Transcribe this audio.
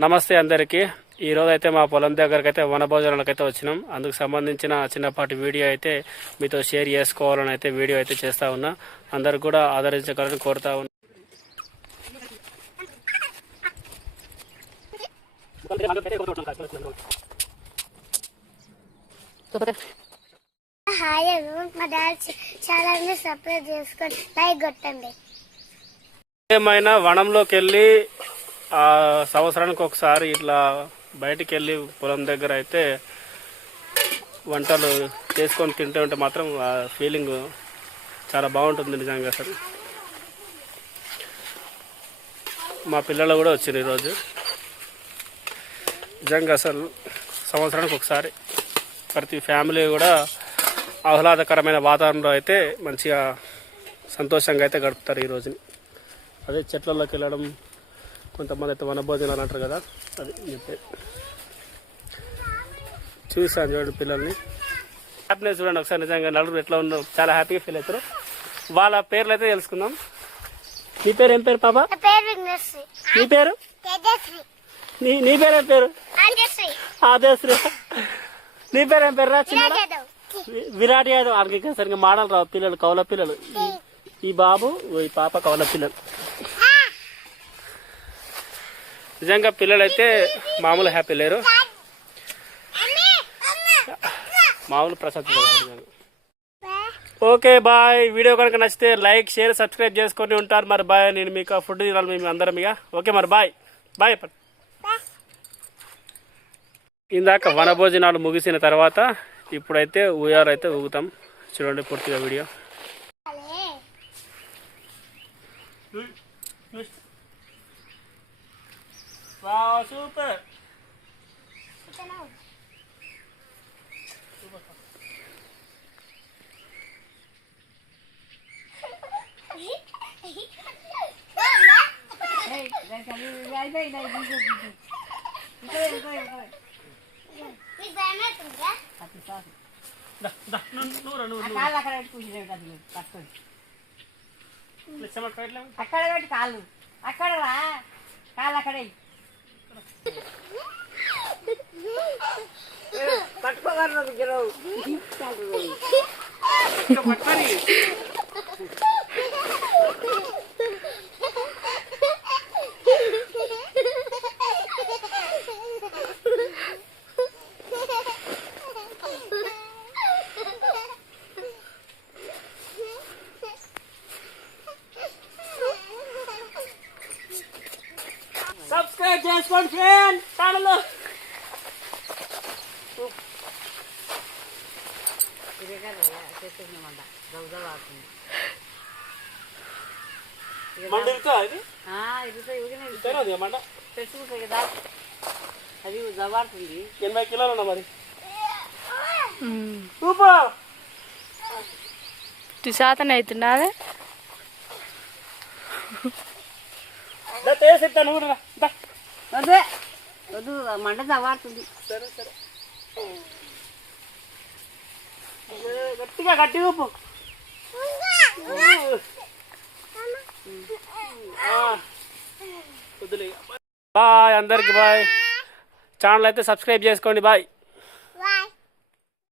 నమస్తే అందరికీ. ఈరోజు అయితే మా పొలం దగ్గరకు అయితే వనభోజనాలకు అయితే వచ్చినాం. అందుకు సంబంధించిన చిన్నపాటి వీడియో అయితే మీతో షేర్ చేసుకోవాలని అయితే వీడియో అయితే చేస్తూ ఉన్నా. అందరు కూడా ఆదరించగలని కోరుతా ఉన్నా. హాయ్ మా డాడీ ఛానల్ని సబ్స్క్రైబ్ చేసుకొని లైక్ కొట్టండి. ఏమైనా వనంలోకి వెళ్ళి సంవత్సరానికి ఒకసారి ఇట్లా బయటికి వెళ్ళి పొలం దగ్గర అయితే వంటలు చేసుకొని తింటూ ఉంటే మాత్రం ఆ ఫీలింగ్ చాలా బాగుంటుంది నిజంగా. అసలు మా పిల్లలు కూడా వచ్చారు ఈరోజు. నిజంగా అసలు సంవత్సరానికి ఒకసారి ప్రతి ఫ్యామిలీ కూడా ఆహ్లాదకరమైన వాతావరణంలో అయితే మంచిగా సంతోషంగా అయితే గడుపుతారు ఈ రోజుని. అదే చెట్లలోకి వెళ్ళడం, కొంతమంది అయితే వనభోజనాలు అంటారు కదా, అది చెప్పే చూసాను చూడండి పిల్లల్ని. హ్యాపీనెస్ చూడండి ఒకసారి. నిజంగా నలుగురు ఎట్లా ఉన్నో చాలా హ్యాపీగా ఫీల్ అవుతారు. వాళ్ళ పేర్లు అయితే తెలుసుకుందాం. నీ పేరు ఏం పేరు పాప? నీ పేరు? నీ పేరు ఏం పేరు? ఆదేశ్రీ. నీ పేరు ఏం పేరు రా? చిన్న విరాట్ యాదవ్. అక్కడికి సరిగ్గా మాడలు రావు పిల్లలు, కౌల పిల్లలు. ఈ బాబు ఈ పాప కౌల పిల్లలు. నిజంగా పిల్లలు అయితే మామూలు హ్యాపీ లేరు, మామూలు ప్రశాంతత. Okay bye. వీడియో కనుక నచ్చితే లైక్, షేర్, సబ్స్క్రైబ్ చేసుకొని ఉంటారు. మరి బాయ్. నేను మీకు ఫుడ్ తినాలి మేము అందరం ఇక. ఓకే మరి బాయ్ బాయ్. ఇందాక వనభోజనాలు ముగిసిన తర్వాత ఇప్పుడైతే ఉయ్యాలైతే ఊగుతాం. చూడండి పూర్తిగా వీడియో. సూపర్. అక్కడ పెట్టి కాళ్ళు అక్కడ రా, కాళ్ళు అక్కడే పట్టుకోగలరు. సబ్స్క్రైబ్ చేసుకోండి ఫ్రెండ్ ఛానల్. అది జవాడుతుంది. 80 కిలోలు ఉన్నా మరి శాతం అవుతున్నది. అదే వద్దు, మంట జవాడుతుంది. సరే సరే గట్టిగా గట్టి ఊపు. బాయ్ అందరికి బాయ్. ఛానల్ అయితే సబ్స్క్రైబ్ చేసుకోండి. బాయ్.